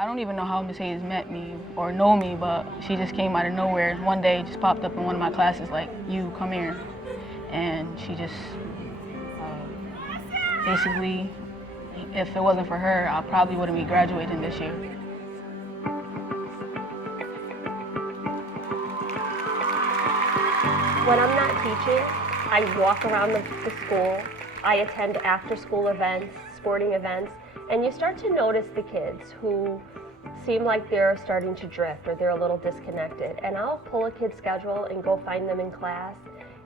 I don't even know how Miss Hayes met me or know me, but she just came out of nowhere. One day, just popped up in one of my classes like, "You, come here." And she just, basically, if it wasn't for her, I probably wouldn't be graduating this year. When I'm not teaching, I walk around the school, I attend after-school events, sporting events, and you start to notice the kids who seem like they're starting to drift or they're a little disconnected. And I'll pull a kid's schedule and go find them in class,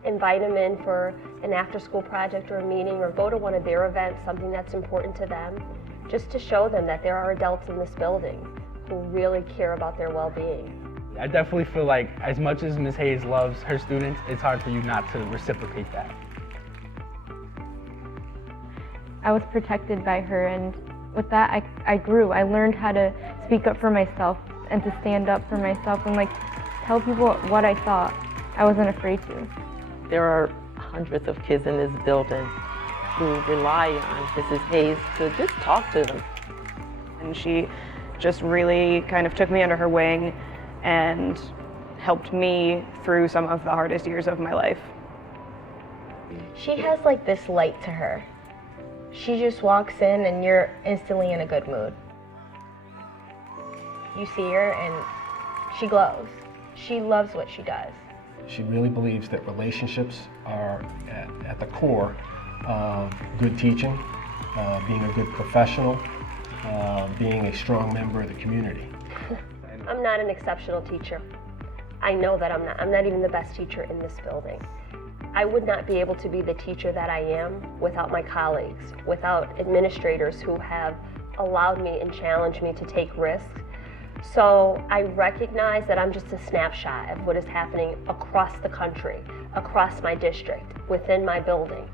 invite them in for an after-school project or a meeting, or go to one of their events, something that's important to them, just to show them that there are adults in this building who really care about their well-being. I definitely feel like as much as Ms. Hayes loves her students, it's hard for you not to reciprocate that. I was protected by her, and with that I grew. I learned how to speak up for myself and to stand up for myself and tell people what I thought. I wasn't afraid to. There are hundreds of kids in this building who rely on Mrs. Hayes to just talk to them. And she just really kind of took me under her wing and helped me through some of the hardest years of my life. She has this light to her. She just walks in and you're instantly in a good mood. You see her and she glows. She loves what she does. She really believes that relationships are at the core of good teaching, being a good professional, being a strong member of the community. I'm not an exceptional teacher. I know that I'm not. I'm not even the best teacher in this building. I would not be able to be the teacher that I am without my colleagues, without administrators who have allowed me and challenged me to take risks. So I recognize that I'm just a snapshot of what is happening across the country, across my district, within my building.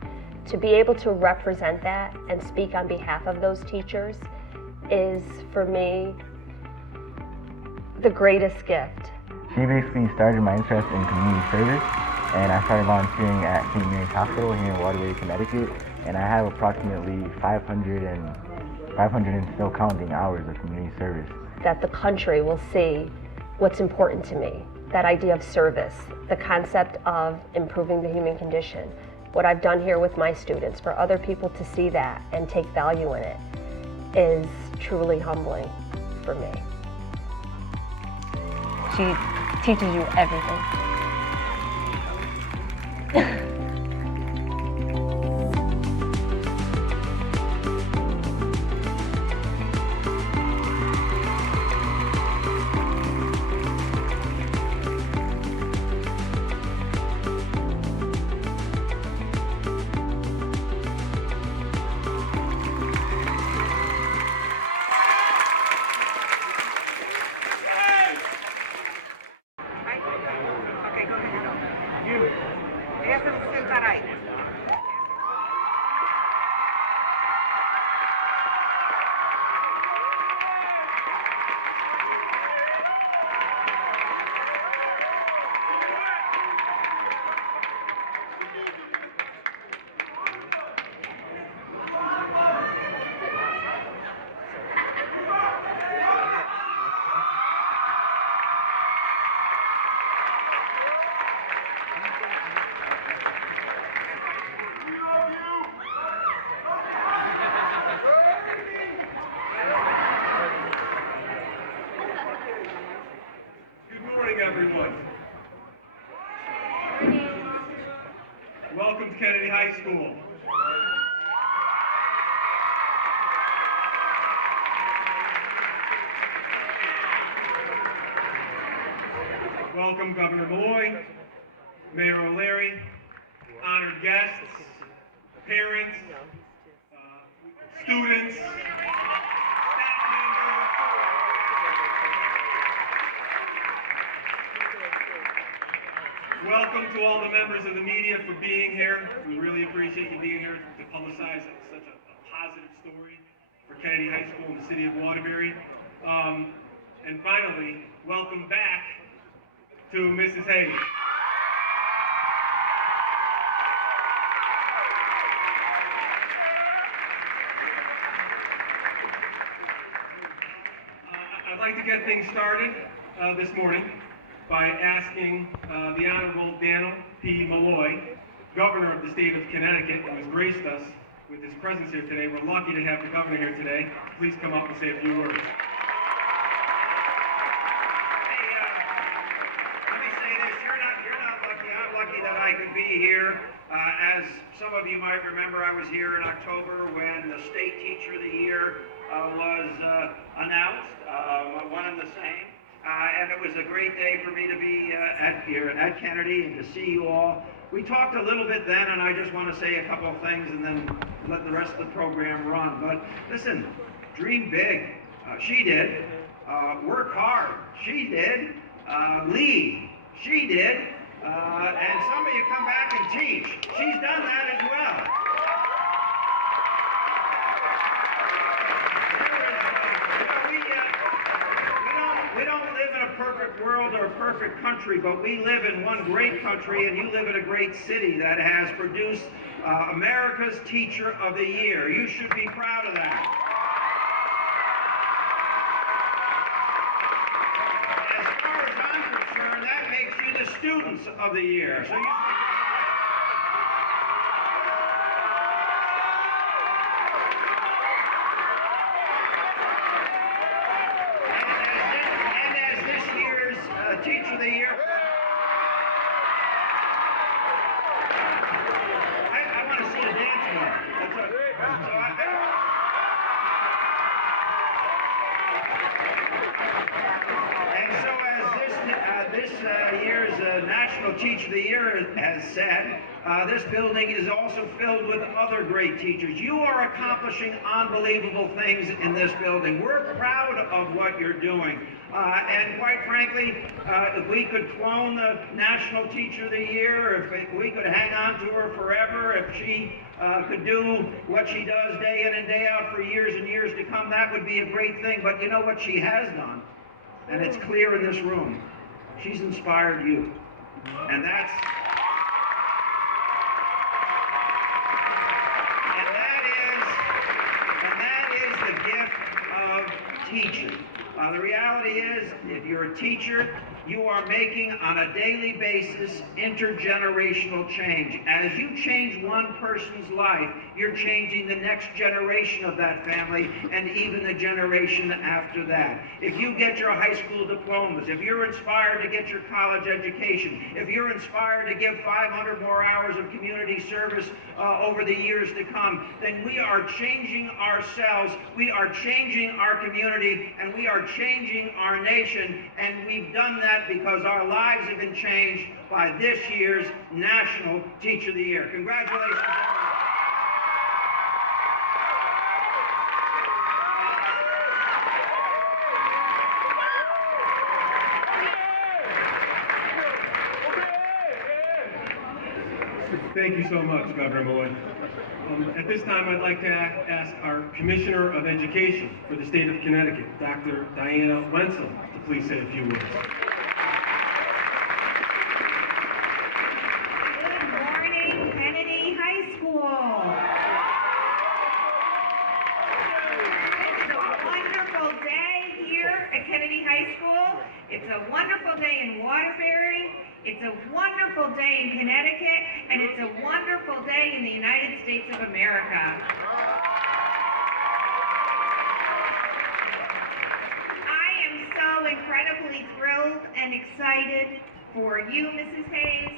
To be able to represent that and speak on behalf of those teachers is, for me, the greatest gift. She basically started my interest in community service, and I started volunteering at St. Mary's Hospital here in Waterbury, Connecticut, and I have approximately 500 and still counting hours of community service. That the country will see what's important to me, that idea of service, the concept of improving the human condition. What I've done here with my students, for other people to see that and take value in it is truly humbling for me. She teaches you everything. Everyone. Welcome to Kennedy High School. Welcome Governor Malloy, Mayor O'Leary, honored guests, parents, students, welcome to all the members of the media for being here. We really appreciate you being here to publicize such a positive story for Kennedy High School in the city of Waterbury. And finally, welcome back to Mrs. Hayes. I started this morning by asking the Honorable Daniel P. Malloy, Governor of the state of Connecticut, who has graced us with his presence here today. We're lucky to have the Governor here today. Please come up and say a few words. That I could be here. As some of you might remember, I was here in October when the State Teacher of the Year was announced, one and the same. And it was a great day for me to be here at Kennedy and to see you all. We talked a little bit then, and I just want to say a couple of things and then let the rest of the program run. But listen, dream big. She did. Work hard. She did. Lead. She did. And some of you come back and teach. She's done that as well. We don't live in a perfect world or a perfect country, but we live in one great country, and you live in a great city that has produced America's Teacher of the Year. You should be proud of that. That makes you the Students of the Year. So you and as this year's Teacher of the Year, I want to see a dance more. This year's National Teacher of the Year has said, this building is also filled with other great teachers. You are accomplishing unbelievable things in this building. We're proud of what you're doing. And quite frankly, if we could clone the National Teacher of the Year, if we could hang on to her forever, if she could do what she does day in and day out for years and years to come, that would be a great thing. But you know what she has done? And it's clear in this room. She's inspired you. And that is the gift of teaching. The reality is, if you're a teacher, you are making, on a daily basis, intergenerational change. As you change one person's life, you're changing the next generation of that family and even the generation after that. If you get your high school diplomas, if you're inspired to get your college education, if you're inspired to give 500 more hours of community service over the years to come, then we are changing ourselves, we are changing our community, and we are changing our nation, and we've done that because our lives have been changed by this year's National Teacher of the Year. Congratulations. Thank you so much, Governor Malloy. At this time, I'd like to ask our Commissioner of Education for the state of Connecticut, Dr. Jahana, to please say a few words. Good morning, Kennedy High School. It's a wonderful day here at Kennedy High School. It's a wonderful day in Waterbury. It's a wonderful day in Connecticut, and it's a wonderful day in the United States of America. I am so incredibly thrilled and excited for you, Mrs. Hayes,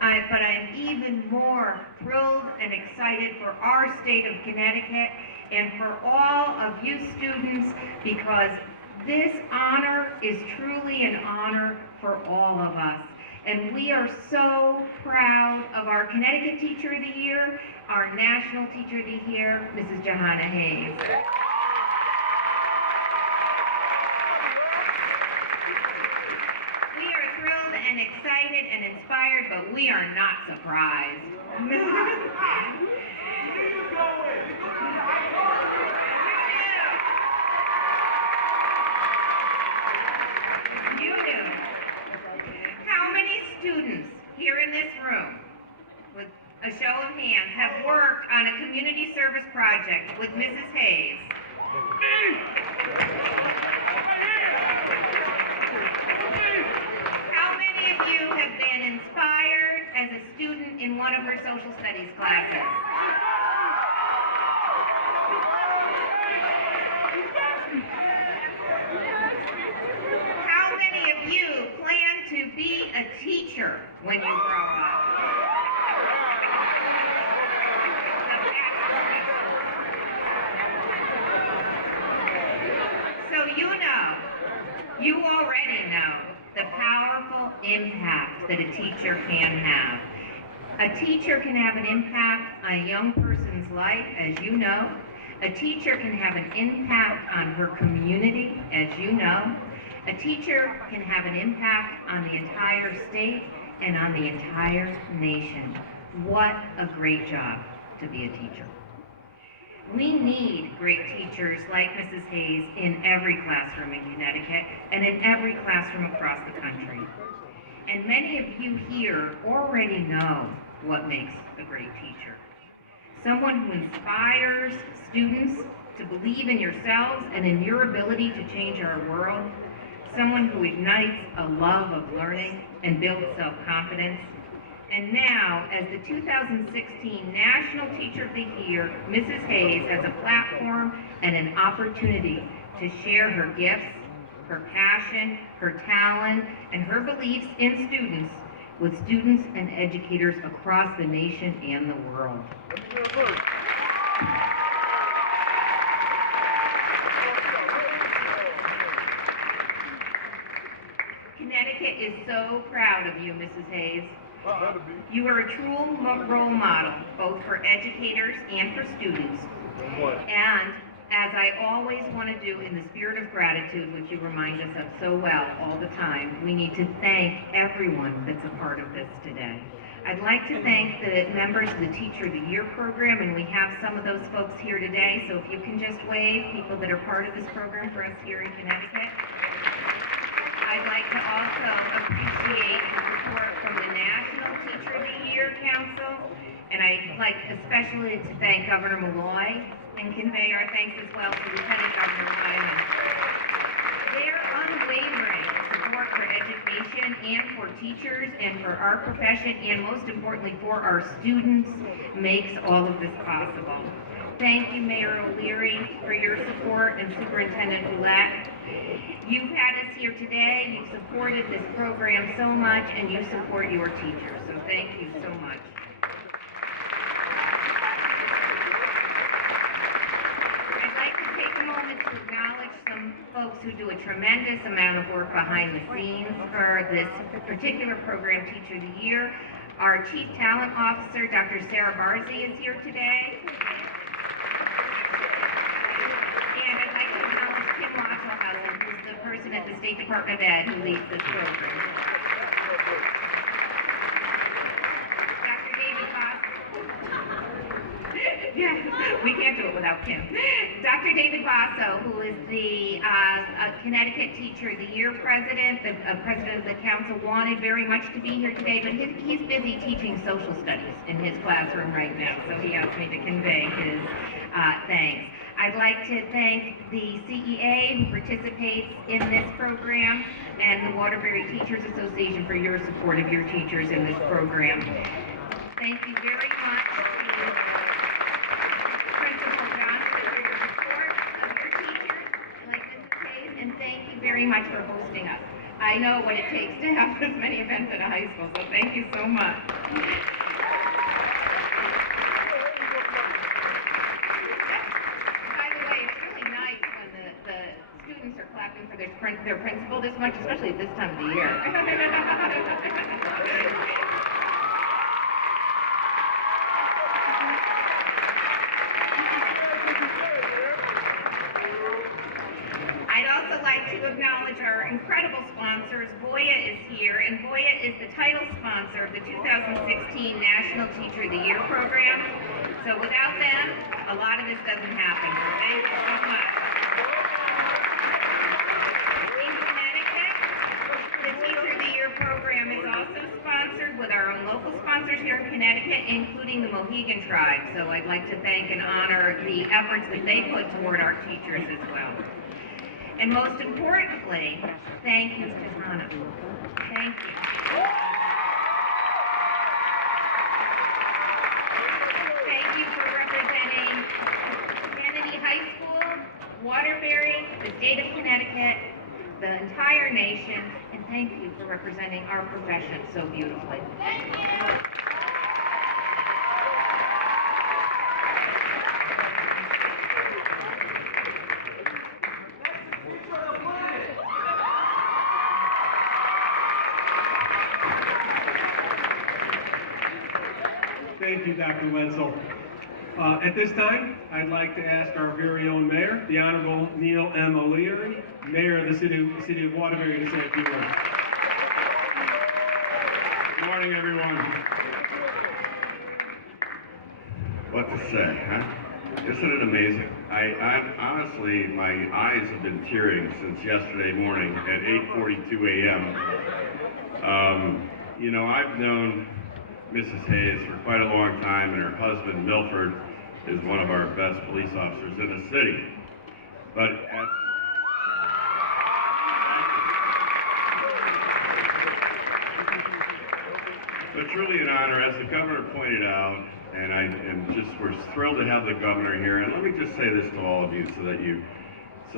but I'm even more thrilled and excited for our state of Connecticut and for all of you students, because this honor is truly an honor for all of us. And we are so proud of our Connecticut Teacher of the Year, our National Teacher of the Year, Mrs. Jahana Hayes. We are thrilled and excited and inspired, but we are not surprised. You knew. How many students here in this room, with a show of hands, have worked on a community service project with Mrs. Hayes? of her social studies classes. How many of you plan to be a teacher when you grow up? So you already know the powerful impact that a teacher can have. A teacher can have an impact on a young person's life, as you know. A teacher can have an impact on her community, as you know. A teacher can have an impact on the entire state and on the entire nation. What a great job to be a teacher. We need great teachers like Mrs. Hayes in every classroom in Connecticut and in every classroom across the country. And many of you here already know what makes a great teacher. Someone who inspires students to believe in yourselves and in your ability to change our world. Someone who ignites a love of learning and builds self-confidence. And now, as the 2016 National Teacher of the Year, Mrs. Hayes has a platform and an opportunity to share her gifts, her passion, her talent, and her beliefs in students with students and educators across the nation and the world. Connecticut is so proud of you, Mrs. Hayes. You are a true role model, both for educators and for students. And as I always want to do in the spirit of gratitude, which you remind us of so well all the time, we need to thank everyone that's a part of this today. I'd like to thank the members of the Teacher of the Year program, and we have some of those folks here today, so if you can just wave people that are part of this program for us here in Connecticut. I'd like to also appreciate the support from the National Teacher of the Year Council, and I'd like especially to thank Governor Malloy and convey our thanks as well to Lieutenant Governor Lyman. Their unwavering support for education and for teachers and for our profession and most importantly for our students makes all of this possible. Thank you, Mayor O'Leary, for your support and Superintendent-elect. You've had us here today, you've supported this program so much, and you support your teachers, so thank you so much. I'd like to take a moment to acknowledge some folks who do a tremendous amount of work behind the scenes for this particular program, Teacher of the Year. Our Chief Talent Officer, Dr. Sarah Barzy, is here today. And I'd like to acknowledge Kim Wachelhausen, who's the person at the State Department of Ed who leads this program. Dr. David Basso. Yeah, we can't do it without Kim. Dr. David Basso, who is the Connecticut Teacher of the Year president, the president of the council, wanted very much to be here today, but he's busy teaching social studies in his classroom right now, so he asked me to convey his thanks. I'd like to thank the CEA who participates in this program and the Waterbury Teachers Association for your support of your teachers in this program. Thank you very much to Principal Johnson for your support of your teachers, like Mrs. Hayes, and thank you very much for hosting us. I know what it takes to have this many events at a high school, so thank you so much. Students are clapping for their principal this much, especially at this time of the year. I'd also like to acknowledge our incredible sponsors. Voya is here, and Voya is the title sponsor of the 2016 National Teacher of the Year program. So without them, a lot of this doesn't happen. So thank you so much. Program is also sponsored with our own local sponsors here in Connecticut, including the Mohegan Tribe. So I'd like to thank and honor the efforts that they put toward our teachers as well. And most importantly, thank you, Ms. Jahana. Thank you. thank you for representing our profession so beautifully. Thank you, Dr. Wenzel. At this time, I'd like to ask our very own mayor, the Honorable Neil M. O'Leary, Mayor of the City of Waterbury, to say a few words. Good morning, everyone. What to say, huh? Isn't it amazing? I'm honestly, my eyes have been tearing since yesterday morning at 8:42 a.m. You know, I've known Mrs. Hayes for quite a long time, and her husband, Milford, is one of our best police officers in the city. But truly an honor, as the governor pointed out, and we're thrilled to have the governor here. And let me just say this to all of you so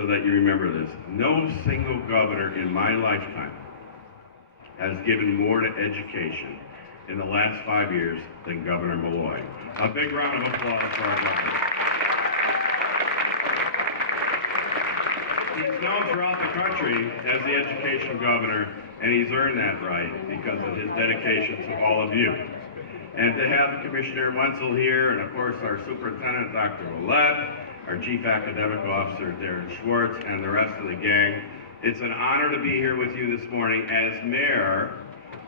that you remember this. No single governor in my lifetime has given more to education in the last 5 years than Governor Malloy. A big round of applause for our governor. He's known throughout the country as the education governor, and he's earned that right because of his dedication to all of you. And to have Commissioner Wenzel here, and of course our superintendent, Dr. Ouellette, our chief academic officer, Darren Schwartz, and the rest of the gang, it's an honor to be here with you this morning as mayor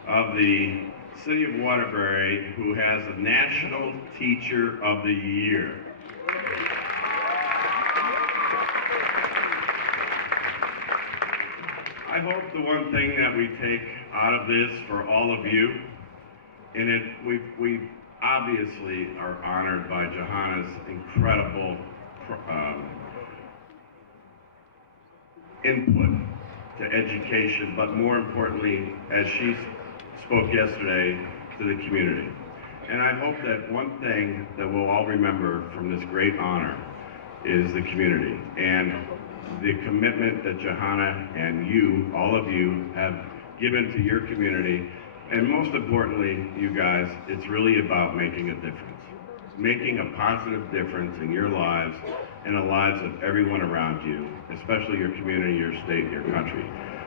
of the City of Waterbury, who has the National Teacher of the Year. I hope the one thing that we take out of this for all of you, and we obviously are honored by Jahana's incredible input to education, but more importantly, as she spoke yesterday, to the community. And I hope that one thing that we'll all remember from this great honor is the community and the commitment that Jahana and you, all of you, have given to your community. And most importantly, you guys, it's really about making a difference. Making a positive difference in your lives and the lives of everyone around you, especially your community, your state, your country.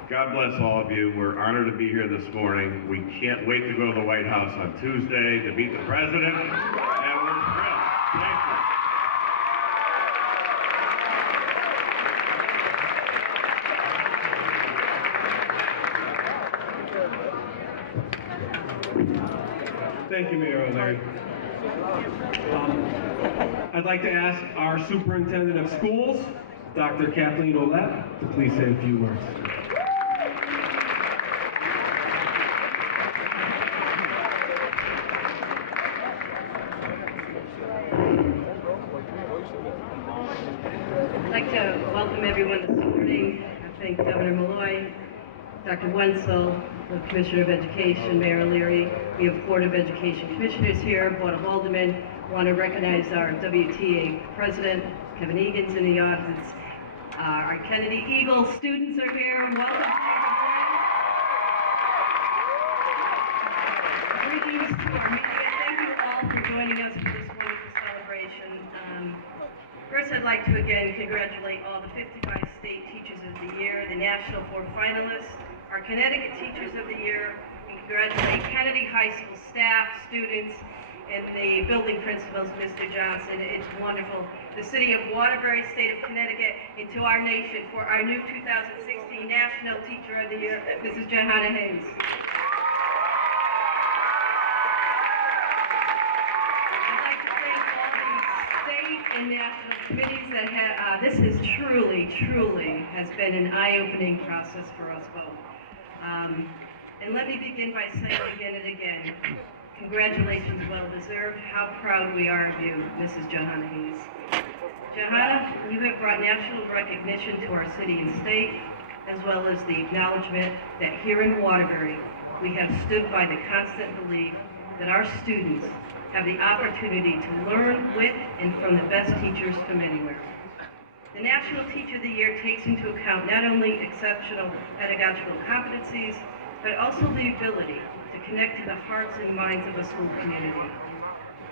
God bless all of you. We're honored to be here this morning. We can't wait to go to the White House on Tuesday to meet the president, and we're thrilled. Thank you. Thank you, Mayor O'Leary. I'd like to ask our superintendent of schools, Dr. Kathleen Ouellette, to please say a few words. I'd like to welcome everyone this morning. I thank Governor Malloy, Dr. Wenzel, the Commissioner of Education, Mayor O'Leary. We have Board of Education Commissioners here, Board of Aldermen. I want to recognize our WTA President, Kevin Egan's in the audience. Our Kennedy Eagle students are here. Welcome. Greetings to our media. Thank you all for joining us for this wonderful celebration. First, I'd like to again congratulate all the 55 state teachers of the year, the National 4 finalists, our Connecticut Teachers of the Year, and congratulate Kennedy High School staff, students, and the building principals, Mr. Johnson. It's wonderful. The City of Waterbury, State of Connecticut, and to our nation for our new 2016 National Teacher of the Year, Mrs. Jahana Hayes. And national committees that have, this has truly has been an eye-opening process for us both. And let me begin by saying again and again, congratulations, well-deserved. How proud we are of you, Mrs. Jahana Hayes. Jahana, you have brought national recognition to our city and state, as well as the acknowledgement that here in Waterbury, we have stood by the constant belief that our students have the opportunity to learn with and from the best teachers from anywhere. The National Teacher of the Year takes into account not only exceptional pedagogical competencies, but also the ability to connect to the hearts and minds of a school community.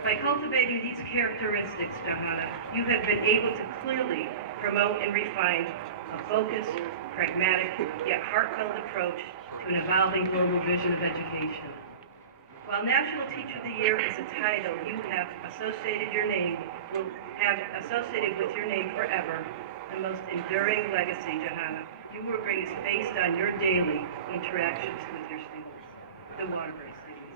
By cultivating these characteristics, Jahana, you have been able to clearly promote and refine a focused, pragmatic, yet heartfelt approach to an evolving global vision of education. While National Teacher of the Year is a title you have associated will have associated with your name forever, the most enduring legacy, Jahana, you will bring is based on your daily interactions with your students, the Waterbury students.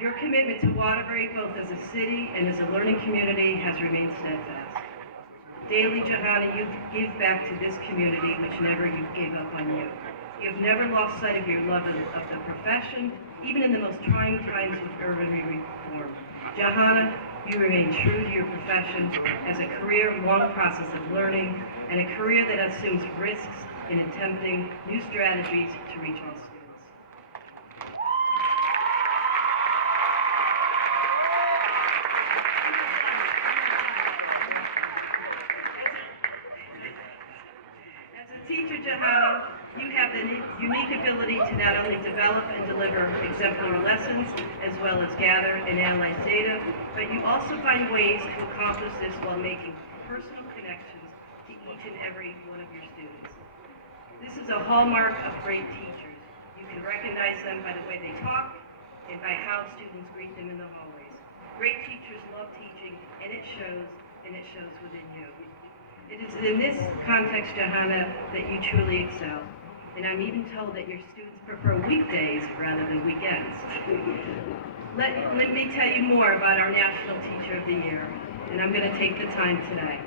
Your commitment to Waterbury, both as a city and as a learning community, has remained steadfast. Daily, Jahana, you give back to this community which never gave up on you. You have never lost sight of your love of the profession, even in the most trying times of urban reform. Jahana, you remain true to your profession as a career-long process of learning and a career that assumes risks in attempting new strategies to reach all students. As a teacher, Jahana, you have the unique ability to not only develop and deliver exemplary lessons, as well as gather and analyze data, but you also find ways to accomplish this while making personal connections to each and every one of your students. This is a hallmark of great teachers. You can recognize them by the way they talk and by how students greet them in the hallways. Great teachers love teaching, and it shows within you. It is in this context, Jahana, that you truly excel. And I'm even told that your students prefer weekdays rather than weekends. Let me tell you more about our National Teacher of the Year, and I'm going to take the time today.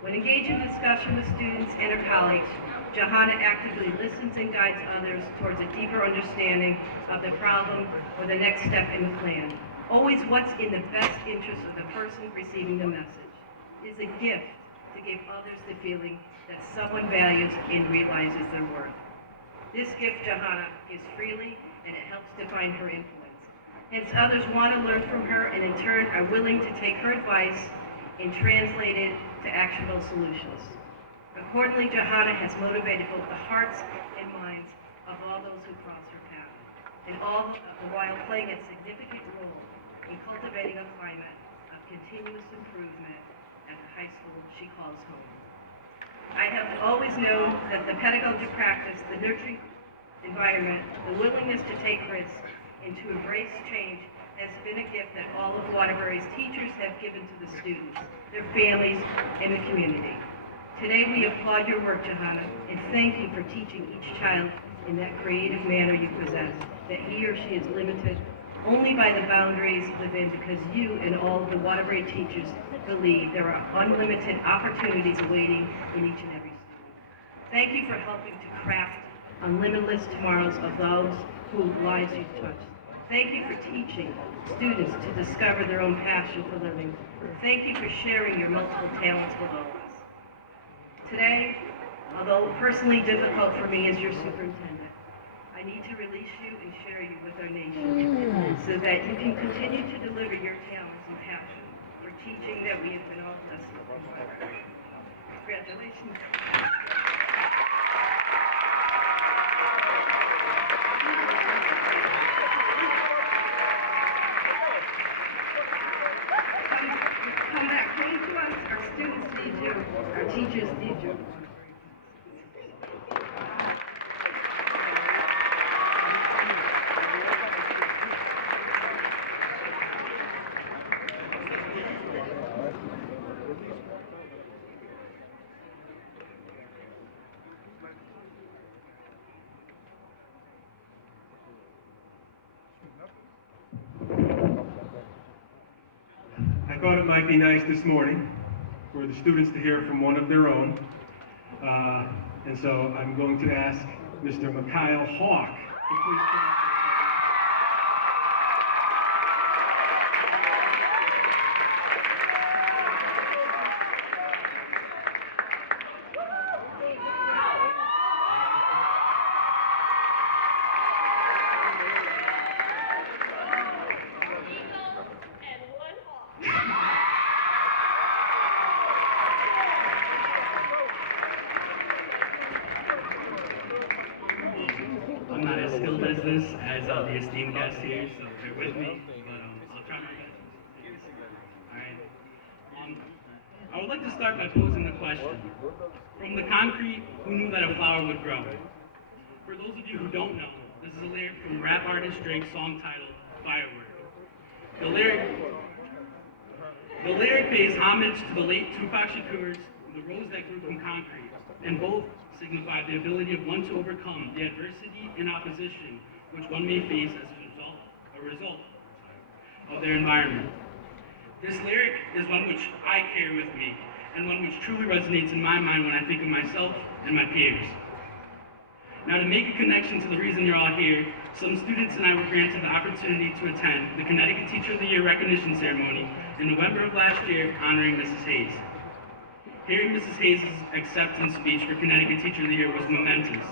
When engaged in discussion with students and her colleagues, Jahana actively listens and guides others towards a deeper understanding of the problem or the next step in the plan. Always what's in the best interest of the person receiving the message. It is a gift to give others the feeling that someone values and realizes their worth. This gift, Jahana, gives freely, and it helps define her influence. Hence, others want to learn from her and in turn are willing to take her advice and translate it to actionable solutions. Accordingly, Jahana has motivated both the hearts and minds of all those who cross her path, and all the while playing a significant role in cultivating a climate of continuous improvement at the high school she calls home. I have always known that the pedagogic practice, the nurturing environment, the willingness to take risks, and to embrace change has been a gift that all of Waterbury's teachers have given to the students, their families, and the community. Today we applaud your work, Jahana, and thank you for teaching each child in that creative manner you possess, that he or she is limited only by the boundaries within, because you and all of the Waterbury teachers believe there are unlimited opportunities awaiting in each and every student. Thank you for helping to craft unlimitless tomorrows of those whose lives you touch. Thank you for teaching students to discover their own passion for learning. Thank you for sharing your multiple talents with all of us. Today, although personally difficult for me as your superintendent, I need to release you and share you with our nation so that you can continue to deliver your talents and passion for teaching that we have been all blessed with. Congratulations. Come back home to us. Our students need you. Our teachers need you. I thought it might be nice this morning for the students to hear from one of their own. And so I'm going to ask Mr. Mikhail Hawk to please come up. esteemed guests here, so bear with me, but I'll try my best. All right. I would like to start by posing the question: from the concrete, who knew that a flower would grow? For those of you who don't know, this is a lyric from rap artist Drake's song titled Firework. The lyric pays homage to the late Tupac Shakur's The Rose That Grew from Concrete, and both signify the ability of one to overcome the adversity and opposition which one may face as a result of their environment. This lyric is one which I carry with me, and one which truly resonates in my mind when I think of myself and my peers. Now, to make a connection to the reason you're all here, some students and I were granted the opportunity to attend the Connecticut Teacher of the Year recognition ceremony in November of last year, honoring Mrs. Hayes. Hearing Mrs. Hayes' acceptance speech for Connecticut Teacher of the Year was momentous.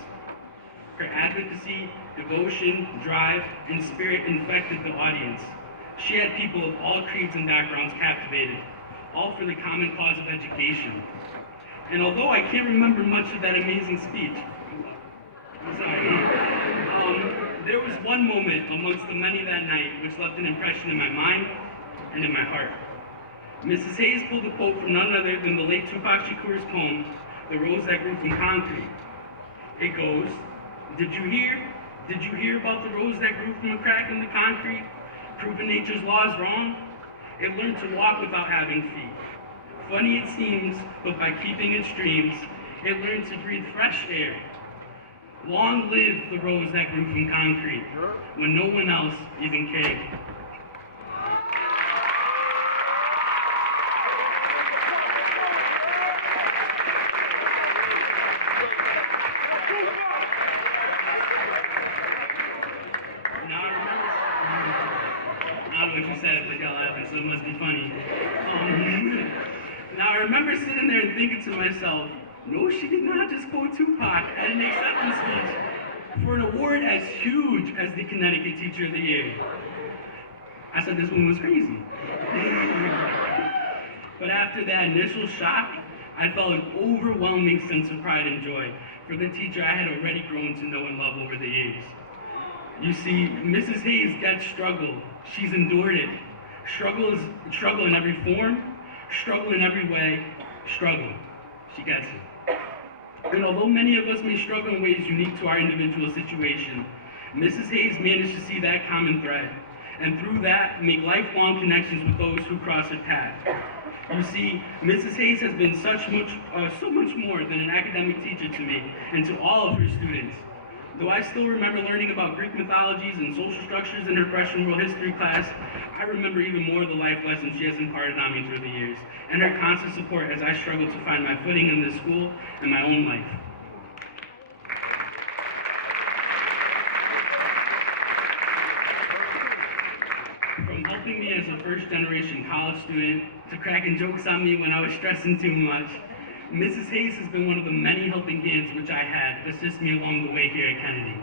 Her advocacy, devotion, drive, and spirit infected the audience. She had people of all creeds and backgrounds captivated, all for the common cause of education. And although I can't remember much of that amazing speech, there was one moment amongst the many that night which left an impression in my mind and in my heart. Mrs. Hayes pulled a quote from none other than the late Tupac Shakur's poem, The Rose That Grew from Concrete. It goes, Did you hear about the rose that grew from a crack in the concrete? Proving nature's laws wrong? It learned to walk without having feet. Funny it seems, but by keeping its dreams, it learned to breathe fresh air. Long live the rose that grew from concrete, when no one else even cared. What you said, I got laughing, so it must be funny. Now I remember sitting there and thinking to myself, no, she did not just quote Tupac at an acceptance speech for an award as huge as the Connecticut Teacher of the Year. I said this one was crazy. But after that initial shock, I felt an overwhelming sense of pride and joy for the teacher I had already grown to know and love over the years. You see, Mrs. Hayes gets struggle. She's endured it. Struggle in every form, struggle in every way, struggle. She gets it. And although many of us may struggle in ways unique to our individual situation, Mrs. Hayes managed to see that common thread, and through that, make lifelong connections with those who cross her path. You see, Mrs. Hayes has been so much more than an academic teacher to me and to all of her students. Though I still remember learning about Greek mythologies and social structures in her freshman world history class, I remember even more of the life lessons she has imparted on me through the years, and her constant support as I struggle to find my footing in this school and my own life. From helping me as a first-generation college student to cracking jokes on me when I was stressing too much, Mrs. Hayes has been one of the many helping hands which I had assist me along the way here at Kennedy.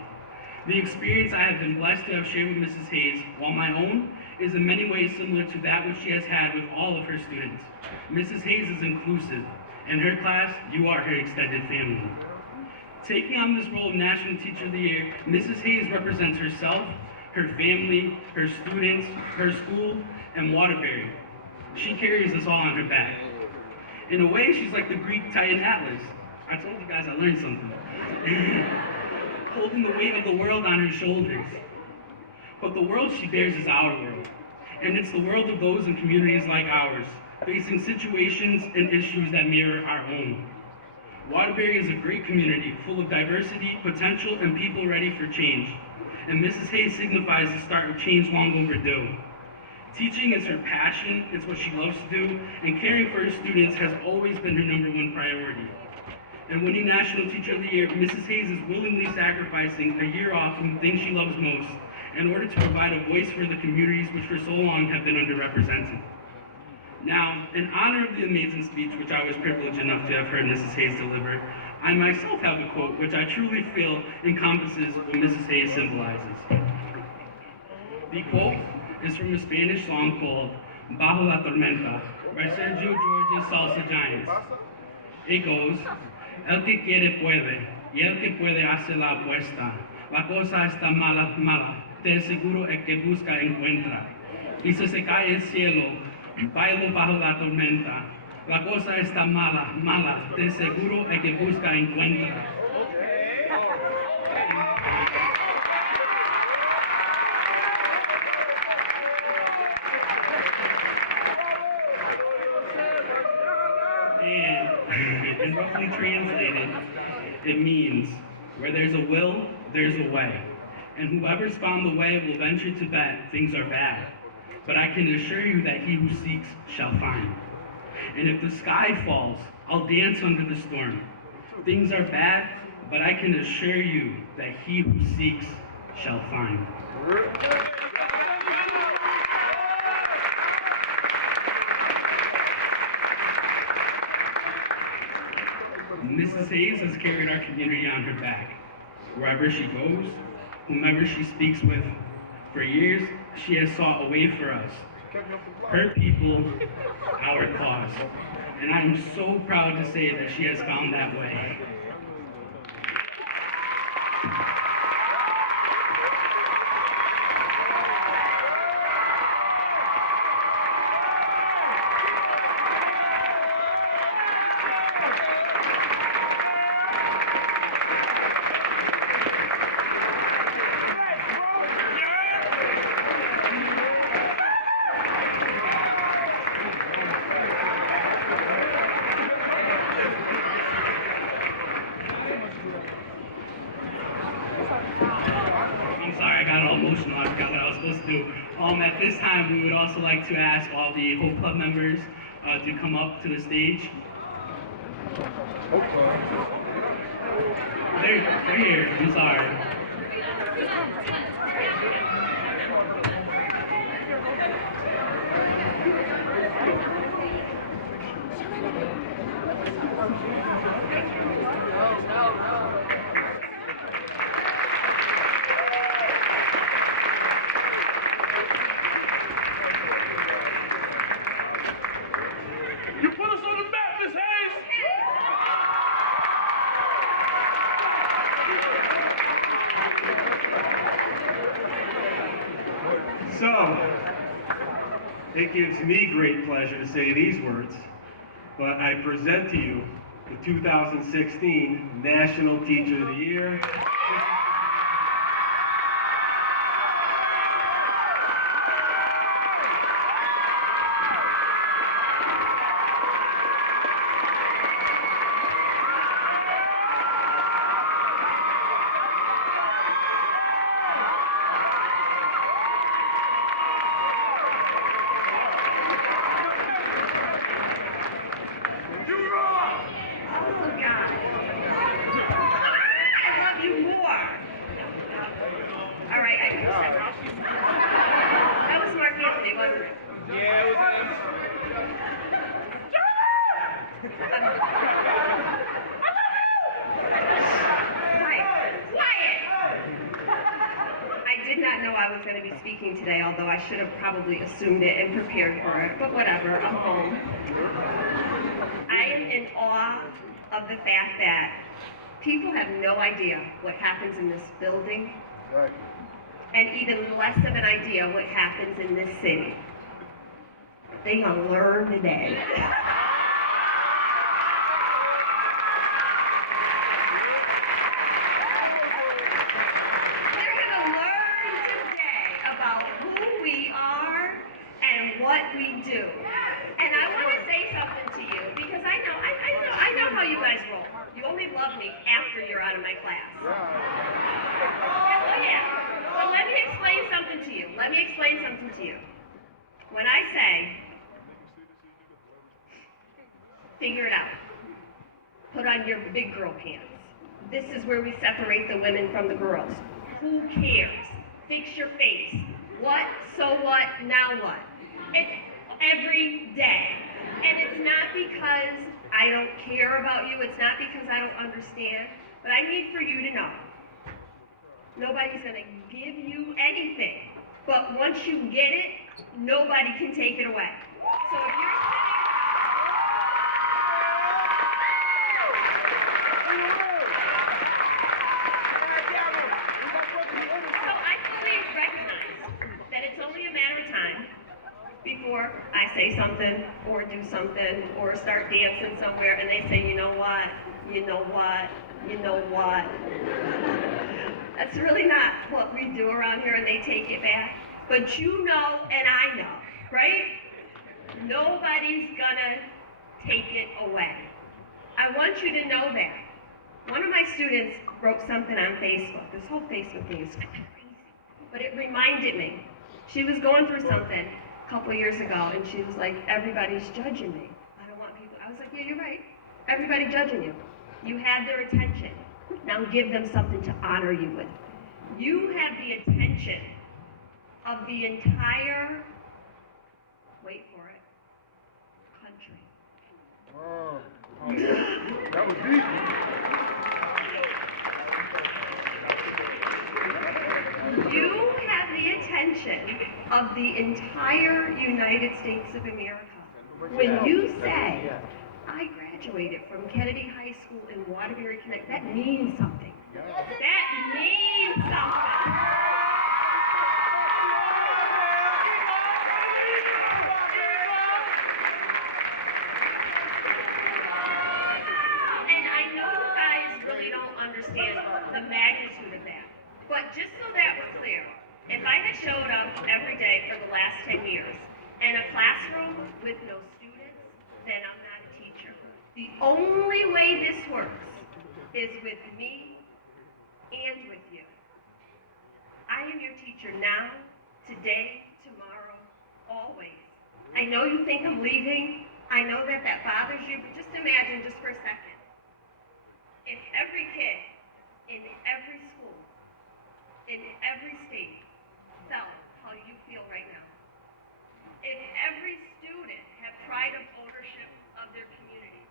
The experience I have been blessed to have shared with Mrs. Hayes, while my own, is in many ways similar to that which she has had with all of her students. Mrs. Hayes is inclusive. In her class, you are her extended family. Taking on this role of National Teacher of the Year, Mrs. Hayes represents herself, her family, her students, her school, and Waterbury. She carries us all on her back. In a way, she's like the Greek Titan Atlas. I told you guys I learned something. Holding the weight of the world on her shoulders. But the world she bears is our world. And it's the world of those in communities like ours, facing situations and issues that mirror our own. Waterbury is a great community, full of diversity, potential, and people ready for change. And Mrs. Hayes signifies the start of change long overdue. Teaching is her passion, it's what she loves to do, and caring for her students has always been her #1 priority. And winning National Teacher of the Year, Mrs. Hayes is willingly sacrificing a year off from the things she loves most in order to provide a voice for the communities which for so long have been underrepresented. Now, in honor of the amazing speech which I was privileged enough to have heard Mrs. Hayes deliver, I myself have a quote which I truly feel encompasses what Mrs. Hayes symbolizes. The quote is from a Spanish song called Bajo la Tormenta by Sergio George's Salsa Giants. It goes, El que quiere puede, y el que puede hace la apuesta. La cosa está mala, mala, te aseguro el que busca encuentra. Y si se cae el cielo, bailo bajo la tormenta. La cosa está mala, mala, te aseguro el que busca encuentra. And roughly translated, it means where there's a will, there's a way. And whoever's found the way will venture to bet things are bad. But I can assure you that he who seeks shall find. And if the sky falls, I'll dance under the storm. Things are bad, but I can assure you that he who seeks shall find. Mrs. Hayes has carried our community on her back. Wherever she goes, whomever she speaks with, for years she has sought a way for us, her people, our cause. And I am so proud to say that she has found that way. At this time, we would also like to ask all the Hope Club members to come up to the stage. They're here, I'm sorry. So, it gives me great pleasure to say these words, but I present to you the 2016 National Teacher of the Year. Today, although I should have probably assumed it and prepared for it, but whatever, I'm home. I am in awe of the fact that people have no idea what happens in this building, and even less of an idea what happens in this city. They gonna learn today. What we do. And I want to say something to you because I know how you guys roll. You only love me after you're out of my class. Yeah. Well, let me explain something to you. When I say, figure it out. Put on your big girl pants. This is where we separate the women from the girls. Who cares? Fix your face. What? So what? Now what? It's every day. And it's not because I don't care about you. It's not because I don't understand. But I need for you to know. Nobody's going to give you anything. But once you get it, nobody can take it away. So if you're So I fully before I say something or do something or start dancing somewhere and they say, you know what, you know what, you know what. That's really not what we do around here, and they take it back. But you know and I know, right? Nobody's gonna take it away. I want you to know that. One of my students wrote something on Facebook. This whole Facebook thing is crazy. But it reminded me. She was going through something a couple years ago, and she was like, everybody's judging me. I don't want people. I was like, yeah, you're right. Everybody judging you. You had their attention. Now give them something to honor you with. You have the attention of the entire, wait for it, country. That was deep. You have the attention of the entire United States of America. When you say, I graduated from Kennedy High School in Waterbury, Connecticut, that means something. That means something. And I know you guys really don't understand the magnitude of that. But just so that we're clear, if I had showed up every day for the last 10 years in a classroom with no students, then I'm not a teacher. The only way this works is with me and with you. I am your teacher now, today, tomorrow, always. I know you think I'm leaving. I know that that bothers you, but just imagine just for a second. If every kid in every school, in every state, felt how you feel right now. If every student had pride of ownership of their community,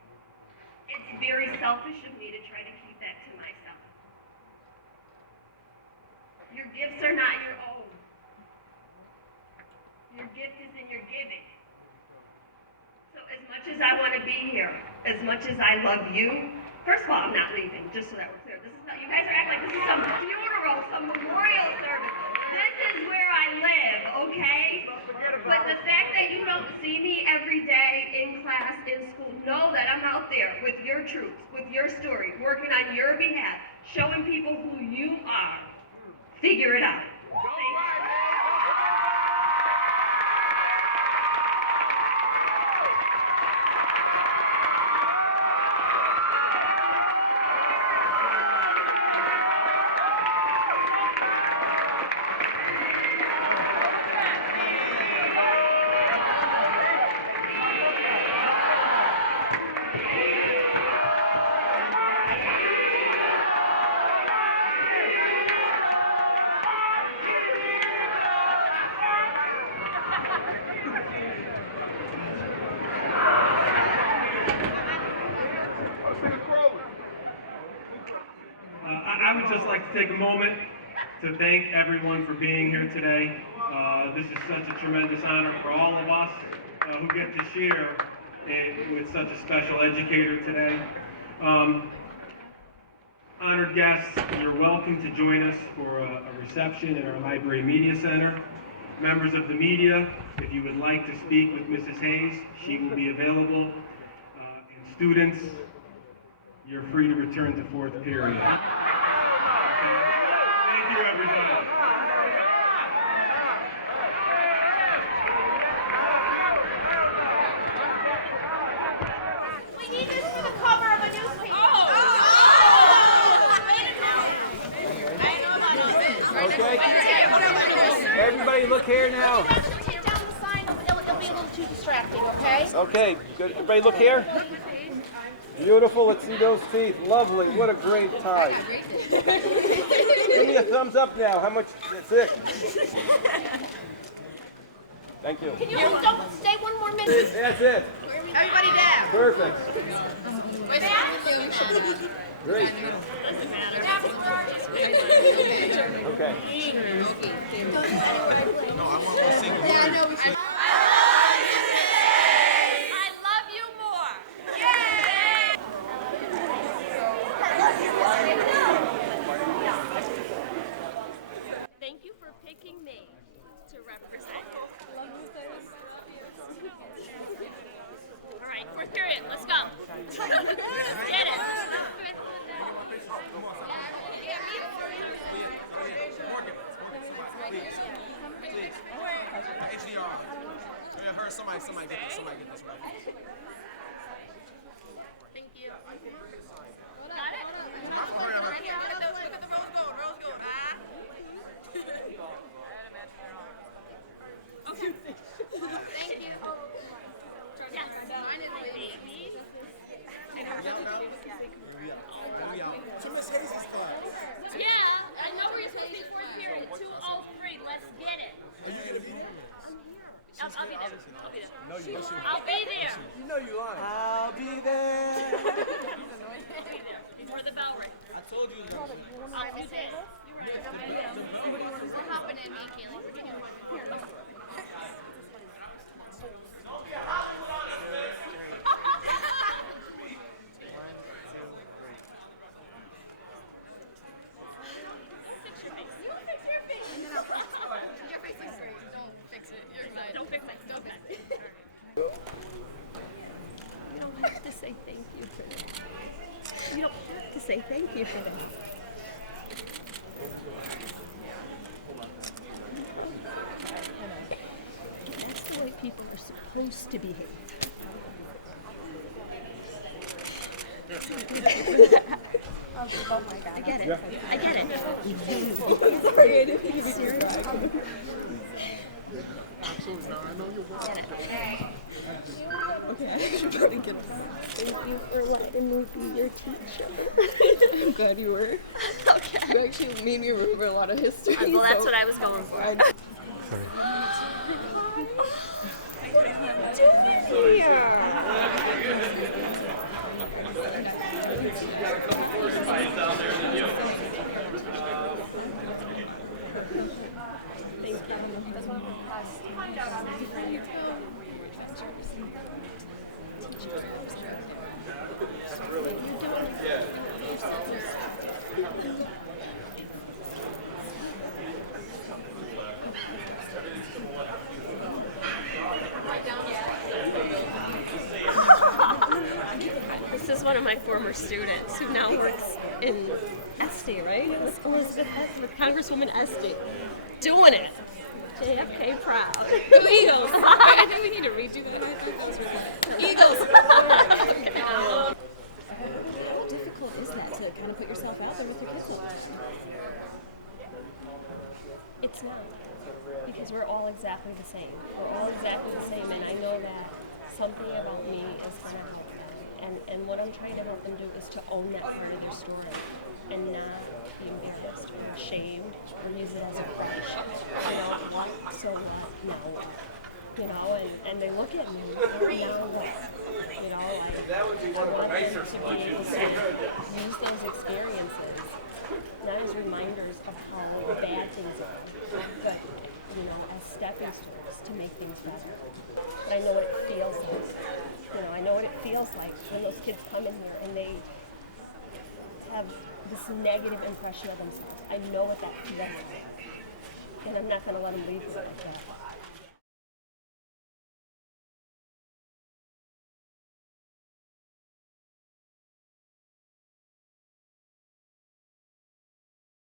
it's very selfish of me to try to keep that to myself. Your gifts are not your own. Your gift is in your giving. So as much as I want to be here, as much as I love you, first of all, I'm not leaving, just so that we're clear. This is not, you guys are acting like this is some funeral, some memorial service. This is where I live, okay? But the fact that you don't see me every day in class, in school, know that I'm out there with your troops, with your story, working on your behalf, showing people who you are. Figure it out. I would just like to take a moment to thank everyone for being here today. This is such a tremendous honor for all of us who get to share with such a special educator today. Honored guests, you're welcome to join us for a reception in our Library Media Center. Members of the media, if you would like to speak with Mrs. Hayes, she will be available. And students, you're free to return to fourth period. Thank you, everybody. We need this for the cover of a newspaper. Okay. Everybody look here now. Take down the sign. It'll be a little too distracting, okay? Okay, good. Everybody look here. Beautiful. Let's see those teeth. Lovely. What a great tie. Give me a thumbs up now. How much? That's it. Thank you. Can you don't stay one more minute? That's it. Everybody down. Perfect. Great. Okay. Yeah, I know we should. Thank you for picking me to represent you. Yeah, her. Somebody get this right. Thank you. Got it? Right here. Look at the rose gold. Rose gold. Okay. Thank you. Yes. Mine is my baby. To Miss Hayes' class. Yeah, I know where you're supposed to be fourth period. 2:03. Let's get it. Are you gonna be there? I'll be there. I'll be there. No, you won't. I'll be there. You know you lying. I'll be there. Before the bell rings. I told you. I'll be there. We're hopping in, me, Kaylee. You don't have to say thank you for that. You don't have to say thank you for that. That's the way people are supposed to behave. Oh my God. I get it. I get it. Sorry, I didn't think you'd be serious. Absolutely. No, I know you're I get it. Okay, I should probably get this. Thank you for letting me be your teacher. I'm glad you were. Okay. You actually made me remember a lot of history. Well, that's what I was going for. This is one of my former students who now works in Estee, right? Elizabeth with Congresswoman Estee. Doing it. JFK proud. Go Eagles! I think we need to redo that. Eagles! How difficult is that to kind of put yourself out there with your kids all the time? It's not. Because we're all exactly the same. We're all exactly the same, and I know that something about me is going to help them. And what I'm trying to help them do is to own that part of their story and not be embarrassed or ashamed or use it as a crutch. You know, what? So what? Now what? You know, and they look at me, now what? You know, I want them to be able to use those experiences not as reminders of how bad things are, but, you know, as stepping stones to make things better. But I know what it feels like. You know, I know what it feels like when those kids come in here and they have this negative impression of themselves. I know what that feels like. And I'm not going to let them leave here like that.